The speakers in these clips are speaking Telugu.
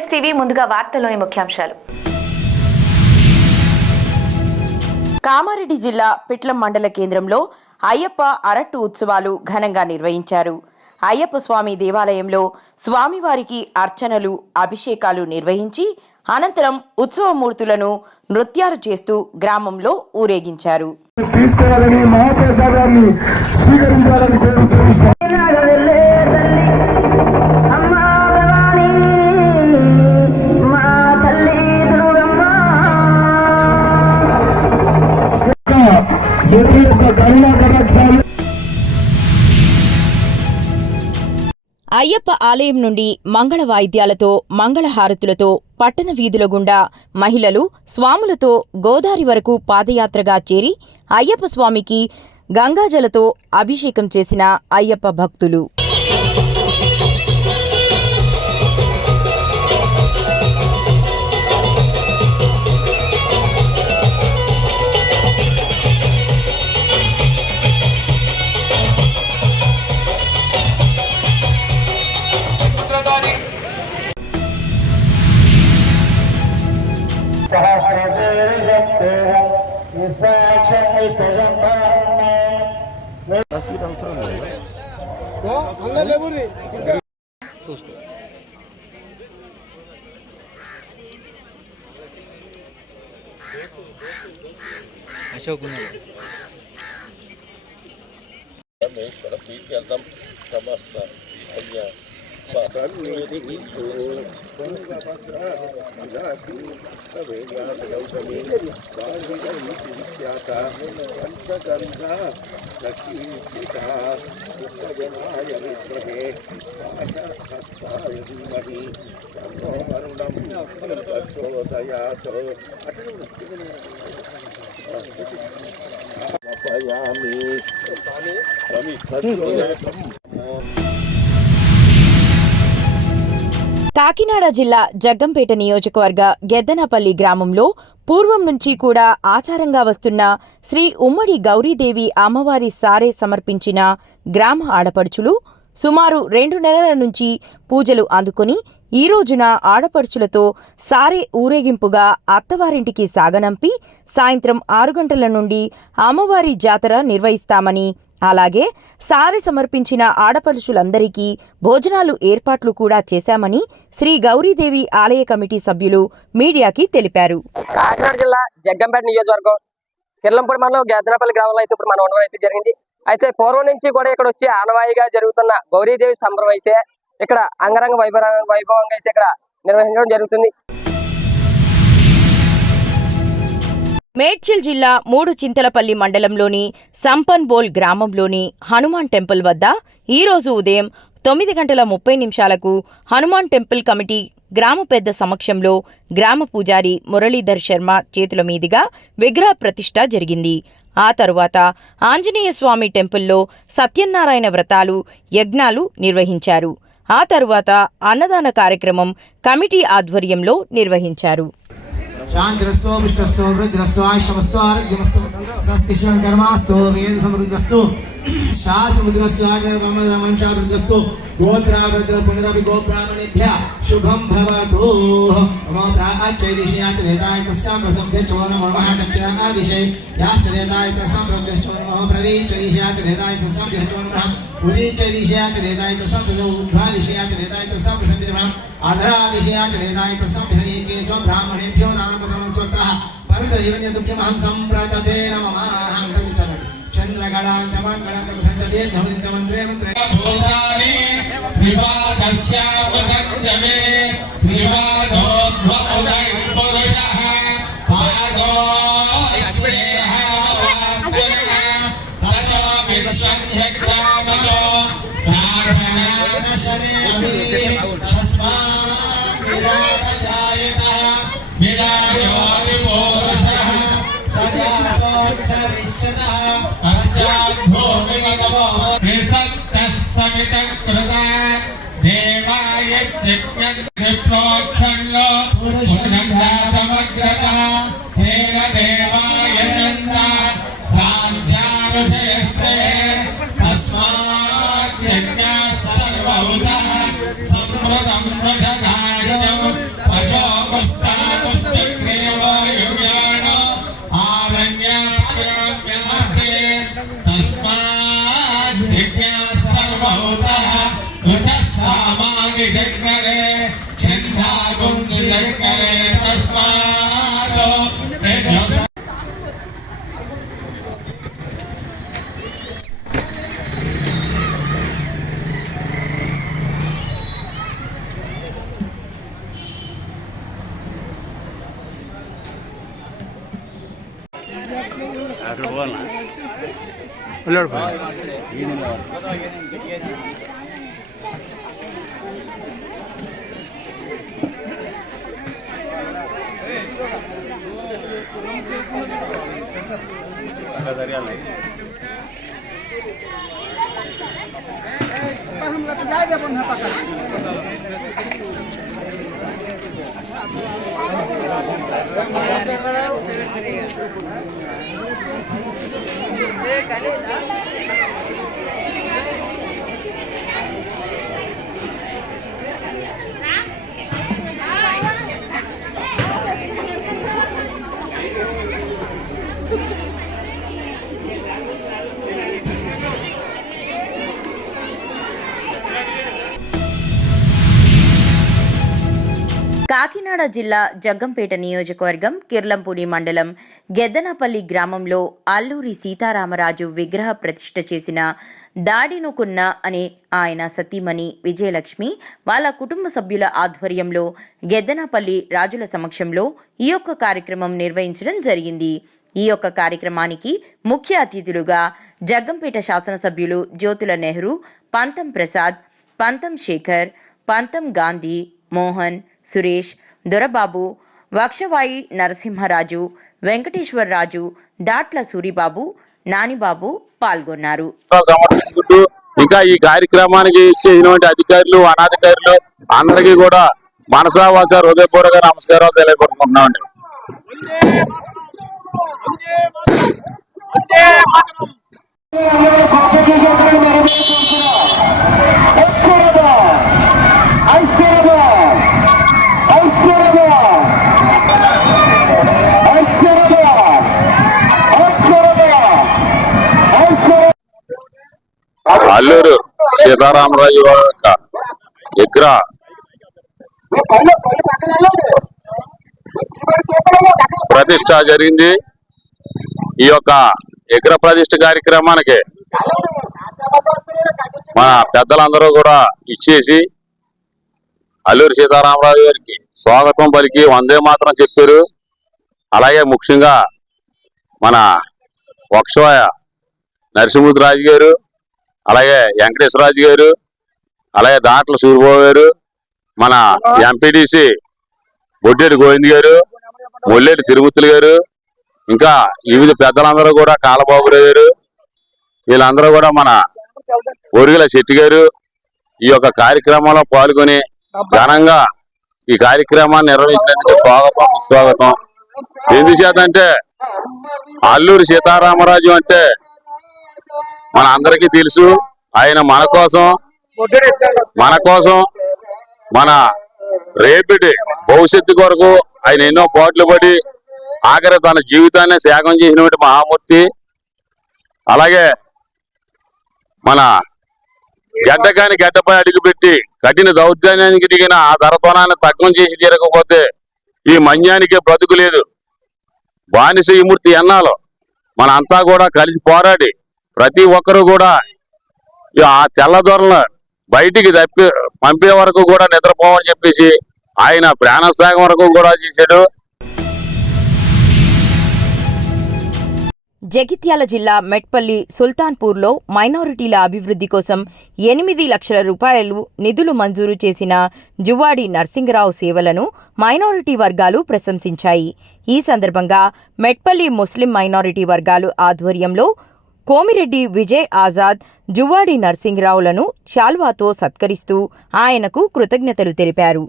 ఎంఎస్టీవీ ముందుగా వార్తల్లోని ముఖ్యాంశాలు. కామారెడ్డి జిల్లా పిట్లం మండల కేంద్రంలో అయ్యప్ప అరట్టు ఉత్సవాలు ఘనంగా నిర్వహించారు. అయ్యప్ప స్వామి దేవాలయంలో స్వామివారికి అర్చనలు, అభిషేకాలు నిర్వహించి అనంతరం ఉత్సవమూర్తులను నృత్యాలు చేస్తూ గ్రామంలో ఊరేగించారు. అయ్యప్ప ఆలయం నుండి మంగళ వాయిద్యాలతో, మంగళహారతులతో పట్టణ వీధుల గుండా మహిళలు స్వాములతో గోదారి వరకు పాదయాత్రగా చేరి అయ్యప్ప స్వామికి గంగాజలతో అభిషేకం చేసిన అయ్యప్ప భక్తులు. అశోక్ కాకినాడ జిల్లా జగ్గంపేట నియోజకవర్గ గెద్దనపల్లి గ్రామంలో పూర్వం నుంచి కూడా ఆచారంగా వస్తున్న శ్రీ ఉమ్మడి గౌరీదేవి అమ్మవారి సారే సమర్పించిన గ్రామ ఆడపడుచులు సుమారు 2 నెలల నుంచి పూజలు అందుకుని ఈ రోజున ఆడపడుచులతో సారే ఊరేగింపుగా అత్తవారింటికి సాగనంపి సాయంత్రం 6 గంటల నుండి అమ్మవారి జాతర నిర్వహిస్తామని, అలాగే సారె సమర్పించిన ఆడపడుచులందరికీ భోజనాలు ఏర్పాట్లు కూడా చేశామని శ్రీ గౌరీదేవి ఆలయ కమిటీ సభ్యులు మీడియాకి తెలిపారు. కాకినాడ జిల్లా జగ్గంపేట నియోజకవర్గం కిర్లంపూడి మండలం గెద్దనపల్లి గ్రామంలో అయితే ఇప్పుడు మన ఉండడం అయితే జరిగింది. అయితే పూర్వం నుంచి కూడా ఇక్కడ వచ్చి ఆనవాయిగా జరుగుతున్న గౌరీదేవి సంబరం అయితే ఇక్కడ అంగరంగ వైభవంగా అయితే ఇక్కడ నిర్వహించడం జరుగుతుంది. మేడ్చల్ జిల్లా 3 చింతలపల్లి మండలంలోని సంపన్బోల్ గ్రామంలోని హనుమాన్ టెంపుల్ వద్ద ఈరోజు ఉదయం 9:30 హనుమాన్ టెంపుల్ కమిటీ గ్రామ పెద్ద సమక్షంలో గ్రామ పూజారి మురళీధర్ శర్మ చేతుల మీదుగా విగ్రహ ప్రతిష్ఠ జరిగింది. ఆ తరువాత ఆంజనేయ స్వామి టెంపుల్లో సత్యనారాయణ వ్రతాలు, యజ్ఞాలు నిర్వహించారు. ఆ తరువాత అన్నదాన కార్యక్రమం కమిటీ ఆధ్వర్యంలో నిర్వహించారు. శాంతిరస్తో విష్ణుస్తో వృద్ధిరస్తో ఆయుష్మస్తో ఆరోగ్యమస్తో స్వస్తి శివకర్మాస్తో వేద సమృద్ధిరస్తో శాస్త్రముద్రస్తో ఆచార్యవంశాభివృద్ధిరస్తో గోత్రాభివృద్ధి పునరపి గోబ్రాహ్మణేభ్య శుభం భవతు. నమో ప్రాచ్యై దిశయాచ దేతాయ తస్యాం ప్రసభ్యశ్చ నమో మహాదక్షిణాదిశై యాశ్చ దేతాయ తస్యాం ప్రసభ్యశ్చ నమో ప్రదీచ దిశయాచ దేతాయ తస్యాం దిశచ నమః ఉదీచ దిశయాచ దేతాయ తస్యాం ప్రసభ ఉద్ధ్వా దిశయాచ దేతాయ తస్యాం ప్రసభ్యశ్చ నమః ఆధరా దిశయాచ దేతాయ తస్యాం ప్రసభేకేచ బ్రాహ్మణేభ్యో నామపదం స్వతః పవిత్ర జీవన్యతుభ్యమహం సంప్రతతే నమః. చంద్రగణాంతమంత్రే మంత్రే మంత్రే భూతాని వివాదస్యావతంజమే వివాదోద్భవదై పురుషః పాదో స్నేహవంతునః తతో విశ్వంధ్యగ్రామతో సాక్షనానశనే అభి తస్మాత్ విరాటజాయతః విరాయో విపురుషః సజాసోచ్చరిచ్చతః పశ్చాద్భూమిమగమో నిసత్తః సమితకృతా దేవాయ యజ్ఞప్రోక్షణ్లో పురుషంజాతమగ్రతః తేన దేవాయ నందాత్ సాధ్యానుషయశ్చ తస్మాత్ యజ్ఞः సర్వభూతः సంస్మృతం వృషగాయనం కాకినాడ జిల్లా జగ్గంపేట నియోజకవర్గం కిర్లంపూడి మండలం గెద్దనపల్లి గ్రామంలో అల్లూరి సీతారామరాజు విగ్రహ ప్రతిష్ఠ చేసిన దాడినుకున్న అనే ఆయన సతీమణి విజయలక్ష్మి వాళ్ళ కుటుంబ సభ్యుల ఆధ్వర్యంలో గెద్దనపల్లి రాజుల సమక్షంలో ఈ యొక్క కార్యక్రమం నిర్వహించడం జరిగింది. ఈ యొక్క కార్యక్రమానికి ముఖ్య అతిథులుగా జగ్గంపేట శాసనసభ్యులు జ్యోతుల నెహ్రూ, పంతం ప్రసాద్, పంతం శేఖర్, పంతం గాంధీ, మోహన్, సురేష్, దొరబాబు, వక్షవాయి నరసింహరాజు, వెంకటేశ్వరరాజు, దాట్ల సూరిబాబు, నానిబాబు పాల్గొన్నారు. ఇంకా ఈ కార్యక్రమానికి ఇచ్చేసినటువంటి అధికారులు, అనాధికారులు అందరికీ కూడా మనసావాస హృదయపూర్వక నమస్కారాలు తెలియపరుచుకుంటున్నామండి. అల్లూరు సీతారామరాజు యొక్క విగ్రహ ప్రతిష్ట జరిగింది. ఈ యొక్క విగ్రహ ప్రతిష్ఠ కార్యక్రమానికి మన పెద్దలందరూ కూడా ఇచ్చేసి అల్లూరి సీతారామరాజు గారికి స్వాగతం పలికి వందే మాత్రం చెప్పారు. అలాగే ముఖ్యంగా మన వక్షవాయ నరసింహరాజు గారు, అలాగే వెంకటేశ్వరరాజు గారు, అలాగే దాంట్ల సూరిబాబు గారు, మన ఎంపీటీసీ బొడ్డేటి గోవింద్ గారు, మొల్లేటి తిరుమూర్తులు గారు, ఇంకా వివిధ పెద్దలందరూ కూడా కాలబాబురావు గారు, వీళ్ళందరూ కూడా మన ఒరిగిల శెట్టి గారు ఈ యొక్క కార్యక్రమంలో పాల్గొని ఘనంగా ఈ కార్యక్రమాన్ని నిర్వహించినందుకు స్వాగతం, సుస్వాగతం. ఎందుచేతంటే అల్లూరి సీతారామరాజు అంటే మన అందరికీ తెలుసు. ఆయన మన కోసం మన రేపటి భవిష్యత్తు కొరకు ఆయన ఎన్నో పాటలు పడి ఆఖరి తన జీవితాన్ని త్యాగం చేసినటువంటి మహామూర్తి. అలాగే మన గడ్డకాని గడ్డపై అడుగుపెట్టి కఠిన దౌర్జన్యానికి దిగిన ఆ ధరతోనాన్ని తగ్గం చేసి తీరకపోతే ఈ మన్యానికే బ్రతుకు లేదు. బానిస ఈ మూర్తి ఎన్నాలో మన అంతా కూడా కలిసి పోరాడి ప్రతి ఒక్కరూ కూడా ఆ తెల్లదొరలను బయటికి పంపే వరకు కూడా నిద్రపోవని చెప్పేసి ఆయన ప్రాణత్యాగం వరకు కూడా చేశాడు. జగిత్యాల జిల్లా మెట్పల్లి సుల్తాన్పూర్లో మైనారిటీల అభివృద్ధి కోసం 8 లక్షల రూపాయలు నిధులు మంజూరు చేసిన జువ్వాడి నర్సింగరావు సేవలను మైనారిటీ వర్గాలు ప్రశంసించాయి. ఈ సందర్భంగా మెట్పల్లి ముస్లిం మైనారిటీ వర్గాలు ఆధ్వర్యంలో కోమిరెడ్డి విజయ్ ఆజాద్ జువ్వాడి నర్సింగరావులను శాల్వాతో సత్కరిస్తూ ఆయనకు కృతజ్ఞతలు తెలిపారు.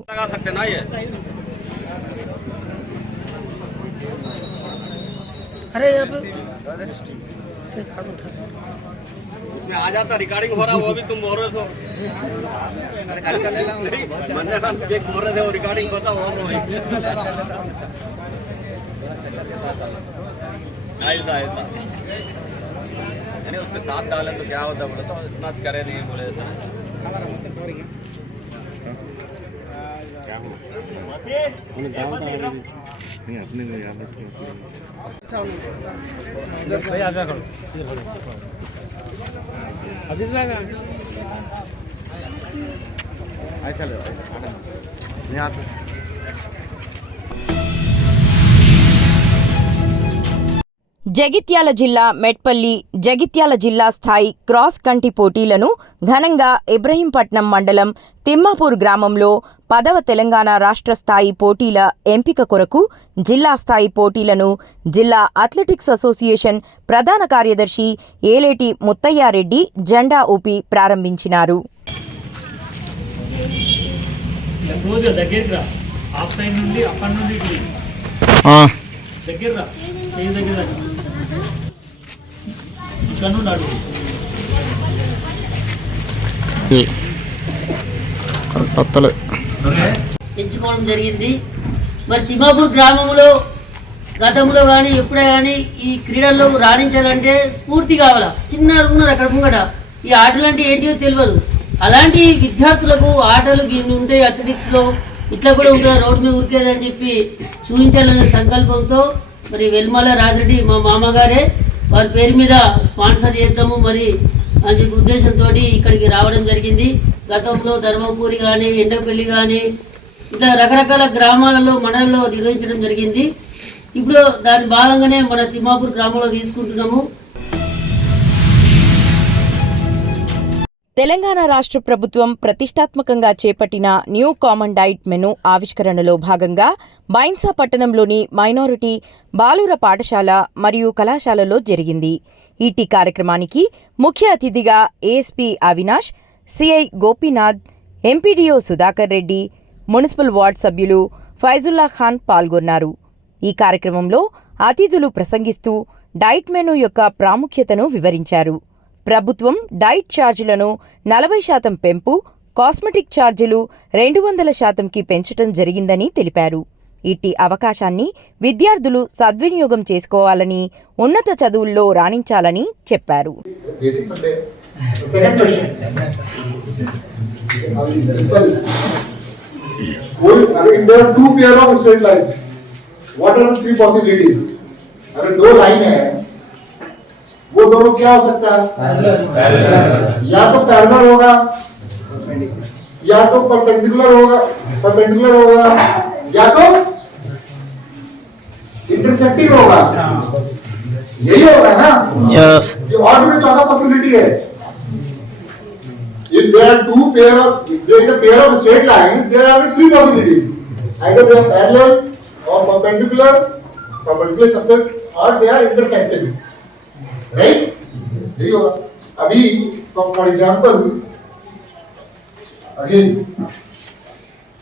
उसमें आ जाता रिकॉर्डिंग हो रहा वो भी तुम बोल रहे हो देख बोल रहे थे वो रिकॉर्डिंग होता वो आहिस्ता आहिस्ता मैंने उसके साथ डाले तो क्या होता बोले तो इतना करे नहीं बोले सर। జగిత్యాల జిల్లా మెట్పల్లి జగిత్యాల జిల్లా స్థాయి క్రాస్ కంట్రీ పోటీలను ఘనంగా ఇబ్రహీంపట్నం మండలం తిమ్మాపూర్ గ్రామంలో 10వ తెలంగాణ రాష్ట్ర స్థాయి పోటీల ఎంపిక కొరకు జిల్లా స్థాయి పోటీలను జిల్లా అథ్లెటిక్స్ అసోసియేషన్ ప్రధాన కార్యదర్శి ఏలేటి ముత్తయ్యారెడ్డి జెండా ఊపి ప్రారంభించినారు. ఎంచుకోవడం జరిగింది. మరి తిమ్మాపూర్ గ్రామంలో గతంలో కానీ ఎప్పుడే కానీ ఈ క్రీడల్లో రాణించాలంటే స్ఫూర్తి కావాలా. చిన్న ఉన్నారు అక్కడ ముంగట, ఈ ఆటలు అంటే ఏంటియో తెలియదు. అలాంటి విద్యార్థులకు ఆటలు ఇన్ని ఉంటాయి, అథ్లెటిక్స్లో ఇట్లా కూడా ఉంటుంది, రోడ్డు మీద ఉరికేదని చెప్పి చూపించాలనే సంకల్పంతో మరి వెల్మల రాజరెడ్డి మా మామగారే వారి పేరు మీద స్పాన్సర్ చేద్దాము మరి అని చెప్పి ఉద్దేశంతో ఇక్కడికి రావడం జరిగింది. గతంలో ధర్మపురి కానీ ఎండపల్లి కానీ ఇట్లా రకరకాల గ్రామాలలో మండలంలో నిర్వహించడం జరిగింది. ఇప్పుడు దాని భాగంగానే మన తిమ్మాపూర్ గ్రామంలో తీసుకుంటున్నాము. తెలంగాణ రాష్ట్ర ప్రభుత్వం ప్రతిష్టాత్మకంగా చేపట్టిన న్యూ కామన్ డైట్ మెను ఆవిష్కరణలో భాగంగా బైన్సా పట్టణంలోని మైనారిటీ బాలుర పాఠశాల మరియు కళాశాలలో జరిగింది. ఈటీ కార్యక్రమానికి ముఖ్య అతిథిగా ASP Avinash, CI Gopinath, MPDO Sudhakar Reddy, municipal ward సభ్యులు ఫైజుల్లా ఖాన్ పాల్గొన్నారు. ఈ కార్యక్రమంలో అతిథులు ప్రసంగిస్తూ డైట్ మెను యొక్క ప్రాముఖ్యతను వివరించారు. ప్రభుత్వం డైట్ ఛార్జీలను 40% పెంపు, కాస్మెటిక్ ఛార్జీలు 200%కి పెంచడం జరిగిందని తెలిపారు. ఇట్టి అవకాశాన్ని విద్యార్థులు సద్వినియోగం చేసుకోవాలని, ఉన్నత చదువుల్లో రాణించాలని చెప్పారు. वो दोनों क्या हो सकता है? या तो पैरेलल होगा या तो परपेंडिकुलर होगा या तो इंटरसेक्टिंग होगा. यही होगा ना? यस. ये और भी चौथा पॉसिबिलिटी है. If there are if there is a pair of straight lines, there are only 3 possibilities. Either they are parallel or perpendicular subset, or they are intersecting. Right? यही होगा. अभी for example again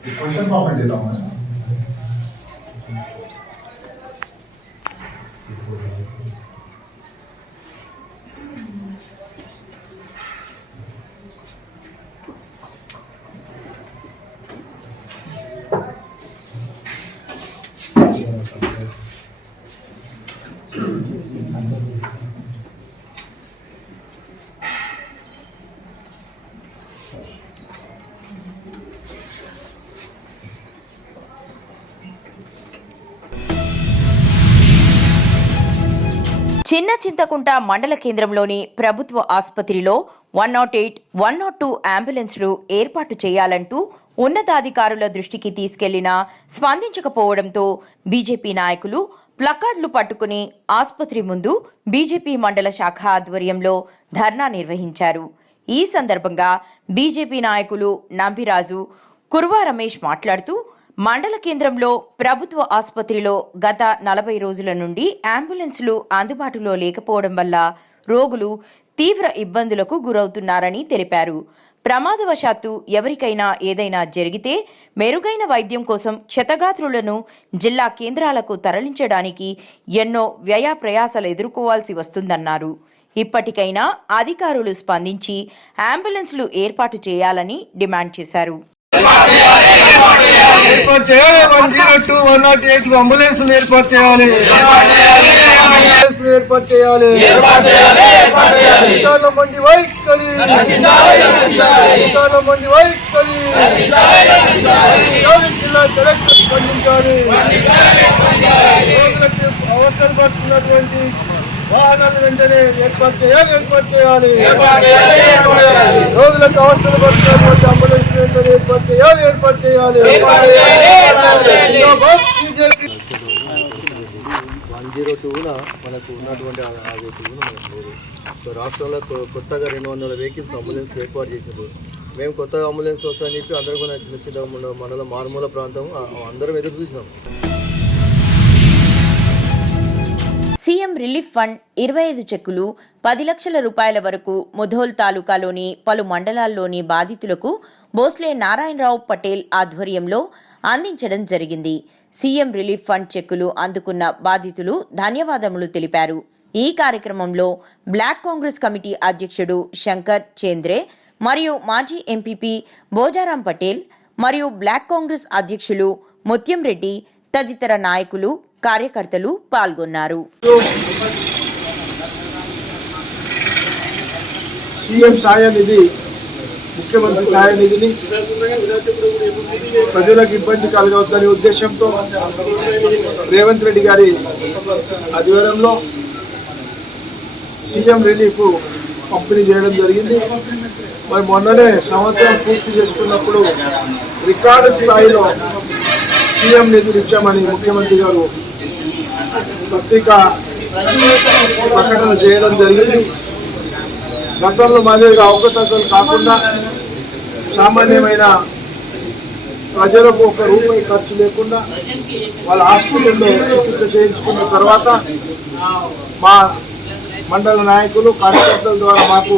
question format देता हूँ मैं. చిన్న చింతకుంట మండల కేంద్రంలోని ప్రభుత్వ ఆసుపత్రిలో 108, 102 అంబులెన్స్లు ఏర్పాటు చేయాలంటూ ఉన్నతాధికారుల దృష్టికి తీసుకెళ్లినా స్పందించకపోవడంతో బీజేపీ నాయకులు ప్లకార్డులు పట్టుకుని ఆసుపత్రి ముందు బీజేపీ మండల శాఖ ఆధ్వర్యంలో ధర్నా నిర్వహించారు. ఈ సందర్భంగా బీజేపీ నాయకులు నంబిరాజు, కుర్వా రమేష్ మాట్లాడుతూ మండల కేంద్రంలో ప్రభుత్వ ఆసుపత్రిలో గత 40 రోజుల నుండి అంబులెన్స్లు అందుబాటులో లేకపోవడం వల్ల రోగులు తీవ్ర ఇబ్బందులకు గురవుతున్నారని తెలిపారు. ప్రమాదవశాత్తు ఎవరికైనా ఏదైనా జరిగితే మెరుగైన వైద్యం కోసం క్షతగాత్రులను జిల్లా కేంద్రాలకు తరలించడానికి ఎన్నో వ్యయ ప్రయాసాలు ఎదుర్కోవాల్సి వస్తుందన్నారు. ఇప్పటికైనా అధికారులు స్పందించి అంబులెన్స్లు ఏర్పాటు చేయాలని డిమాండ్ చేశారు. ఏర్పాటు చేయాలి. 102, 108 అంబులెన్స్లు ఏర్పాటు చేయాలి. ఏర్పాటు చేయాలి. అధికారుల మండి వైఖరి, అధికారుల మండి వైఖరి, జిల్లా కలెక్టర్ స్పందించాలి. అవసరం పడుతున్నటువంటి వాహనాలు వెంటనే ఏర్పాటు చేయాలి. రోజులకు అవసరం పడుతున్నటువంటి అంబులెన్స్ వెంటనే ఏర్పాటు చేయాలి. 102 మనకు ఉన్నటువంటి ఆ వెహికల్ మనకు లేదు. సో రాష్ట్రంలో కొత్తగా 200 వెహికల్స్ అంబులెన్స్ ఏర్పాటు చేశారు. మేము కొత్త అంబులెన్స్ వస్తాయని చెప్పి అందరూ కూడా చిన్న మండలం మారుమూల ప్రాంతం అందరం ఎదురు చూసినాం. సీఎం రిలీఫ్ ఫండ్ 25 చెక్కులు 10 లక్షల రూపాయల వరకు ముధోల్ తాలూకాలోని పలు మండలాల్లోని బాధితులకు భోస్లే నారాయణరావు పటేల్ ఆధ్వర్యంలో అందించడం జరిగింది. సీఎం రిలీఫ్ ఫండ్ చెక్కులు అందుకున్న బాధితులు ధన్యవాదములు తెలిపారు. ఈ కార్యక్రమంలో బ్లాక్ కాంగ్రెస్ కమిటీ అధ్యక్షుడు శంకర్ చేంద్రే మరియు మాజీ ఎంపీపీ బోజారాం పటేల్ మరియు బ్లాక్ కాంగ్రెస్ అధ్యక్షులు ముత్యం రెడ్డి తదితర నాయకులు కార్యకర్తలు పాల్గొన్నారు. సీఎం సాయ నిధి, ముఖ్యమంత్రి సాయ నిధిని ప్రజలకు ఇబ్బంది కలగవద్దనే ఉద్దేశంతో రేవంత్ రెడ్డి గారి ఆధ్వర్యంలో సీఎం రిలీఫ్ పంపిణీ చేయడం జరిగింది. మరి మొన్ననే సంవత్సరం పూర్తి చేసుకున్నప్పుడు రికార్డు స్థాయిలో సీఎం నిధులు ఇచ్చామని ముఖ్యమంత్రి గారు పత్రికా ప్రకటన చేయడం జరిగింది. గతంలో మాదిరిగా అవకతవకలు కాకుండా సామాన్యమైన ప్రజలకు ₹1 ఖర్చు లేకుండా వాళ్ళ హాస్పిటల్లో చికిత్స చేయించుకున్న తర్వాత మా మండల నాయకులు కార్యకర్తల ద్వారా మాకు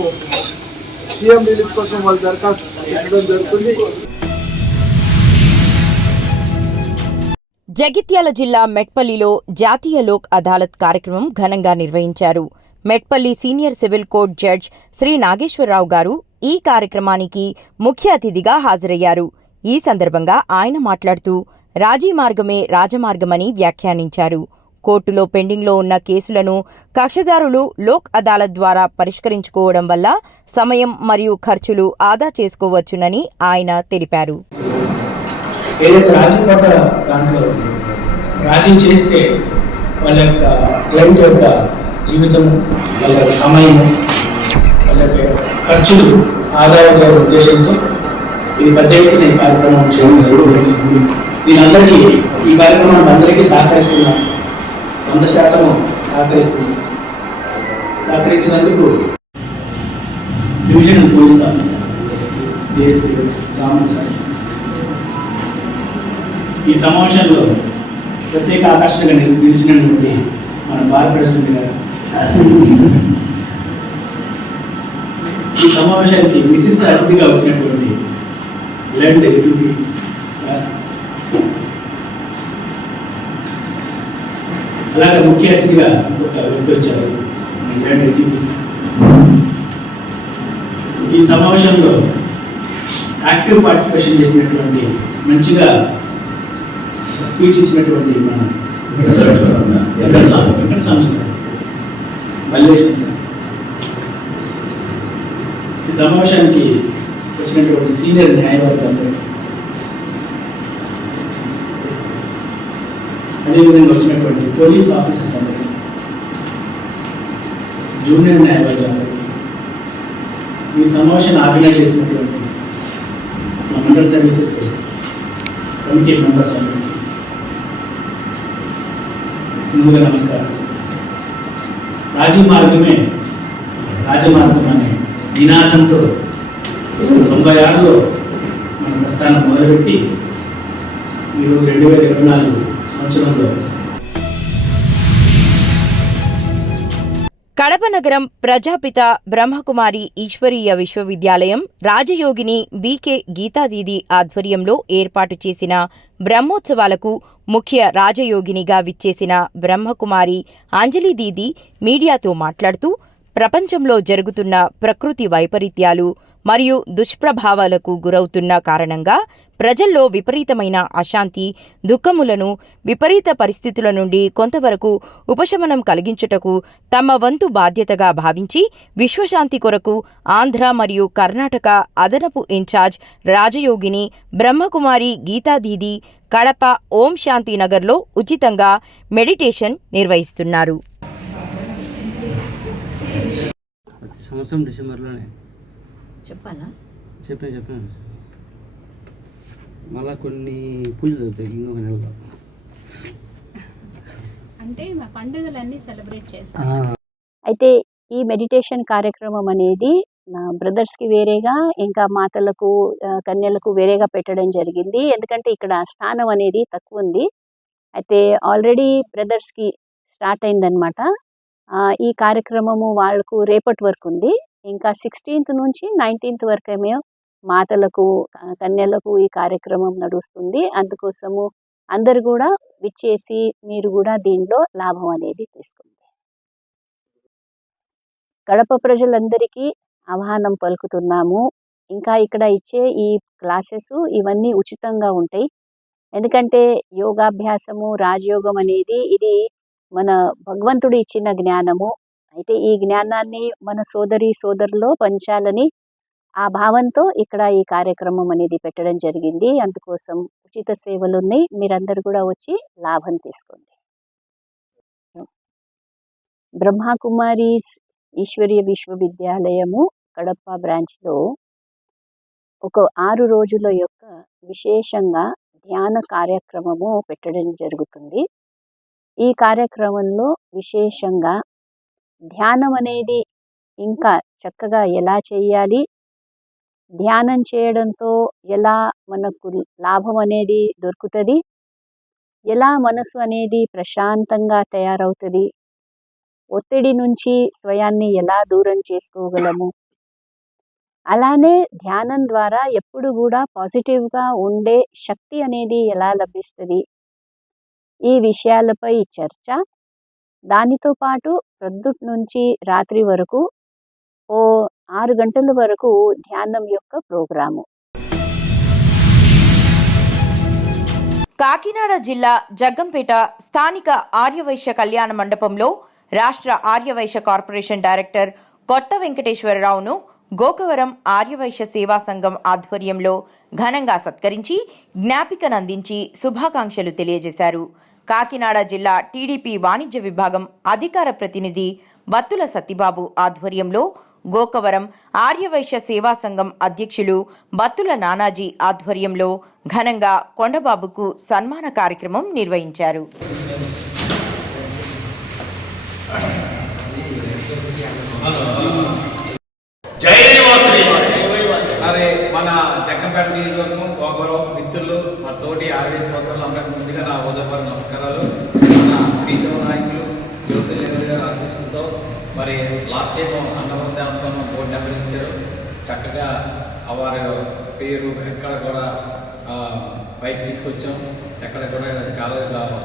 సీఎం రిలీఫ్ కోసం వాళ్ళు దరఖాస్తు పెట్టడం జరుగుతుంది. జగిత్యాల జిల్లా మెట్పల్లిలో జాతీయ లోక్ అదాలత్ కార్యక్రమం ఘనంగా నిర్వహించారు. Metpally senior civil court judge Shri Nageswararao గారు ఈ కార్యక్రమానికి ముఖ్య అతిథిగా హాజరయ్యారు. ఈ సందర్భంగా ఆయన మాట్లాడుతూ రాజీ మార్గమే రాజమార్గమని వ్యాఖ్యానించారు. కోర్టులో పెండింగ్లో ఉన్న కేసులను కక్షదారులు లోక్ అదాలత్ ద్వారా పరిష్కరించుకోవడం వల్ల సమయం మరియు ఖర్చులు ఆదా చేసుకోవచ్చునని ఆయన తెలిపారు. ఏదైతే రాజీ పడ్డ దాంట్లో రాజీ చేస్తే వాళ్ళ యొక్క క్లయింట్ యొక్క జీవితం, వాళ్ళ యొక్క సమయం, వాళ్ళ యొక్క ఖర్చులు ఆదాయ ఉద్దేశంతో ఇది పెద్ద ఎత్తున ఈ కార్యక్రమం చేయడం జరుగుతుంది. దీనందరికీ ఈ కార్యక్రమాన్ని అందరికీ సహకరిస్తున్నాం, 100% సహకరిస్తుంది. సహకరించినందుకు divisional police officer DSP Raman sir ఈ సమావేశంలో ప్రత్యేక ఆకర్షణగా నిలిచినటువంటి మన భారత ప్రెసిడెంట్ గారు, ఈ సమావేశానికి విశిష్ట అతిథిగా వచ్చినటువంటి ల్యాండ్ డిప్యూటీ సార్, అలాగే ముఖ్య అతిథిగా ఒక వ్యక్తి వచ్చారు ల్యాండ్ డిప్యూటీ సార్. ఈ సమావేశంలో యాక్టివ్ పార్టిసిపేషన్ చేసినటువంటి, మంచిగా స్పీచ్ ఇచ్చినటువంటి మన వెంకటస్వామి సార్, మల్లేశం సార్, ఈ సమావేశానికి వచ్చినటువంటి సీనియర్ న్యాయవాదులు అందరికీ, అదేవిధంగా వచ్చినటువంటి పోలీస్ ఆఫీసర్స్ అందరికీ, జూనియర్ న్యాయవాదులు అందరికీ, ఈ సమావేశాన్ని ఆర్గనైజ్ చేసినటువంటి మా మండల సర్వీసెస్ కమిటీ మెంబర్స్ అందరికీ ముందుగా నమస్కారం. రాజీ మార్గమే రాజమార్గం అనే నినాదంతో 96లో మన ప్రస్థానం మొదలుపెట్టి ఈరోజు 2024 సంవత్సరంలో కడప నగరం ప్రజాపిత బ్రహ్మకుమారి ఈశ్వరీయ విశ్వవిద్యాలయం రాజయోగిని బీకే గీతాదీది ఆధ్వర్యంలో ఏర్పాటు చేసిన బ్రహ్మోత్సవాలకు ముఖ్య రాజయోగినిగా విచ్చేసిన బ్రహ్మకుమారి అంజలిదీది మీడియాతో మాట్లాడుతూ ప్రపంచంలో జరుగుతున్న ప్రకృతి వైపరీత్యాలు, మరియు దుష్ప్రభావాలకు గురవుతున్న కారణంగా ప్రజల్లో విపరీతమైన అశాంతి, దుఃఖములను, విపరీత పరిస్థితుల నుండి కొంతవరకు ఉపశమనం కలిగించుటకు తమ వంతు బాధ్యతగా భావించి విశ్వశాంతి కొరకు ఆంధ్ర మరియు కర్ణాటక అదనపు ఇన్ఛార్జ్ రాజయోగిని బ్రహ్మకుమారి గీతాదీది కడప ఓం శాంతి నగర్లో ఉచితంగా మెడిటేషన్ నిర్వహిస్తున్నారు. ప్రతి సంవత్సరం డిసెంబర్లోనే చెప్పాను మళ్ళా కొన్ని పూజలు అవుతాయి ఇంకొక నెలలో. అంటే మా పండుగలన్నీ సెలబ్రేట్ చేస్తాం. అయితే ఈ మెడిటేషన్ కార్యక్రమం అనేది నా బ్రదర్స్కి వేరేగా, ఇంకా మాతలకు కన్యలకు వేరేగా పెట్టడం జరిగింది. ఎందుకంటే ఇక్కడ స్థానం అనేది తక్కువ ఉంది. అయితే ఆల్రెడీ బ్రదర్స్కి స్టార్ట్ అయిందనమాట. ఈ కార్యక్రమము వాళ్ళకు రేపటి వరకు ఉంది. ఇంకా 16th నుంచి 19th వరకేమో మాతలకు కన్యలకు ఈ కార్యక్రమం నడుస్తుంది. అందుకోసము అందరు కూడా విచ్చేసి మీరు కూడా దీనిలో లాభం అనేది తీసుకోండి. కడప ప్రజలందరికీ ఆహ్వానం పలుకుతున్నాము. ఇంకా ఇక్కడ ఇచ్చే ఈ క్లాసెస్ ఇవన్నీ ఉచితంగా ఉంటాయి. ఎందుకంటే యోగాభ్యాసము, రాజయోగం అనేది ఇది మన భగవంతుడు ఇచ్చిన జ్ఞానము. అయితే ఈ జ్ఞానాన్ని మన సోదరులో పంచాలని ఆ భావంతో ఇక్కడ ఈ కార్యక్రమం అనేది పెట్టడం జరిగింది. అందుకోసం ఉచిత సేవలు ఉన్నాయి. మీరందరూ కూడా వచ్చి లాభం తీసుకోండి. బ్రహ్మకుమారీస్ ఈశ్వరీయ విశ్వవిద్యాలయము కడప బ్రాంచ్లో ఒక 6 రోజుల యొక్క విశేషంగా ధ్యాన కార్యక్రమము పెట్టడం జరుగుతుంది. ఈ కార్యక్రమంలో విశేషంగా ధ్యానం అనేది ఇంకా చక్కగా ఎలా చేయాలి, ధ్యానం చేయడంతో ఎలా మనకు లాభం అనేది దొరుకుతుంది, ఎలా మనసు అనేది ప్రశాంతంగా తయారవుతుంది, ఒత్తిడి నుంచి స్వయాన్ని ఎలా దూరం చేసుకోగలము, అలానే ధ్యానం ద్వారా ఎప్పుడు కూడా పాజిటివ్గా ఉండే శక్తి అనేది ఎలా లభిస్తుంది, ఈ విషయాలపై చర్చ. దానితో పాటు ప్రొద్దుటి నుంచి రాత్రి వరకు 6 గంటల వరకు ధ్యానం యొక్క ప్రోగ్రాము. కాకినాడ జిల్లా జగ్గంపేట స్థానిక ఆర్యవైశ్య కళ్యాణ మండపంలో రాష్ట్ర ఆర్యవైశ్య కార్పొరేషన్ డైరెక్టర్ కొత్త వెంకటేశ్వరరావును గోకవరం ఆర్యవైశ్య సేవా సంఘం ఆధ్వర్యంలో ఘనంగా సత్కరించి జ్ఞాపికనందించి శుభాకాంక్షలు తెలియజేశారు. కాకినాడ జిల్లా టీడీపీ వాణిజ్య విభాగం అధికార ప్రతినిధి బత్తుల సత్తిబాబు ఆధ్వర్యంలో గోకవరం ఆర్యవైశ్య సేవా సంఘం అధ్యక్షులు బత్తుల నానాజీ ఆధ్వర్యంలో ఘనంగా కొండబాబుకు సన్మాన కార్యక్రమం నిర్వహించారు. మన జగ్గంపేట నియోజకవర్గం గోకవరం మిత్రులు, మా తోటి ఆర్వీ సోదరులు అందరికీ ముందుగా నా హృదయపూర్వక నమస్కారాలు. నా ప్రీతమ నాయకులు జ్యోతిర్లింగ గారి ఆశీస్సులతో మరి లాస్ట్ టైం అన్నవరం దేవస్థానం బోర్డు నెంబర్ ఇచ్చారు. చక్కగా వారి పేరు ఎక్కడ కూడా పైకి తీసుకొచ్చాం. ఎక్కడ కూడా చాలా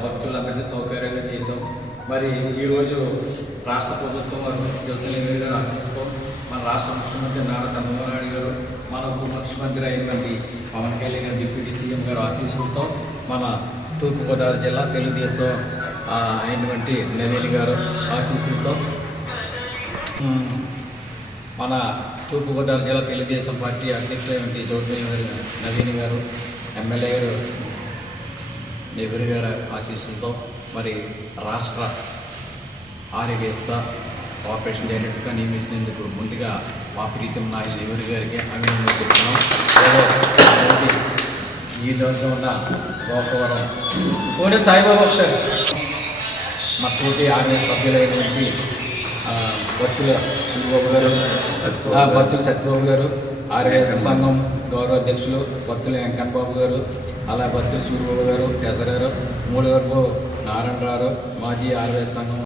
భక్తులందరికీ సౌకర్యంగా చేసాం. మరి ఈరోజు రాష్ట్ర ప్రభుత్వం వారు జ్యోతిర్లింగ గారు ఆశీస్సుతో మన రాష్ట్ర ముఖ్యమంత్రి నారా చంద్రబాబు నాయుడు గారు, మన ఉప ముఖ్యమంత్రి అయినటువంటి పవన్ కళ్యాణ్ గారు, డిప్యూటీ సీఎం గారు ఆశీస్సులతో మన తూర్పుగోదావరి జిల్లా తెలుగుదేశం అయినటువంటి నవీన్ గారు ఆశీస్సులతో మన తూర్పుగోదావరి జిల్లా తెలుగుదేశం పార్టీ అధ్యక్షులైనటువంటి జ్యోతిర్లింగ నవీన్ గారు, ఎమ్మెల్యే గారు నెహ్రూ గారి ఆశీస్సులతో మరి రాష్ట్ర ఆర్యవైశ్య కార్పొరేషన్ డైరెక్టర్గా నియమించినందుకు ముందుగా మా ప్రీతం నాయకులు నెహ్రూ గారికి అభినందనలు చెప్తున్నాం. ఈ జోన్లో ఉన్న గోకవరం కోడి సాయిబాబు సార్ మా తోటి ఆర్య సభ్యులైనటువంటి బత్తుల సూరిబాబు గారు, బత్తుల సత్యబాబు గారు, ఆర్యవైశ్య సంఘం గౌరవ అధ్యక్షులు బత్తుల వెంకన్నబాబు గారు, అలా బత్తుల సూరిబాబు గారు, ట్రెజరర్, 3 వరకు నారాయణరావు, మాజీ ఆర్యవైశ్య సంఘం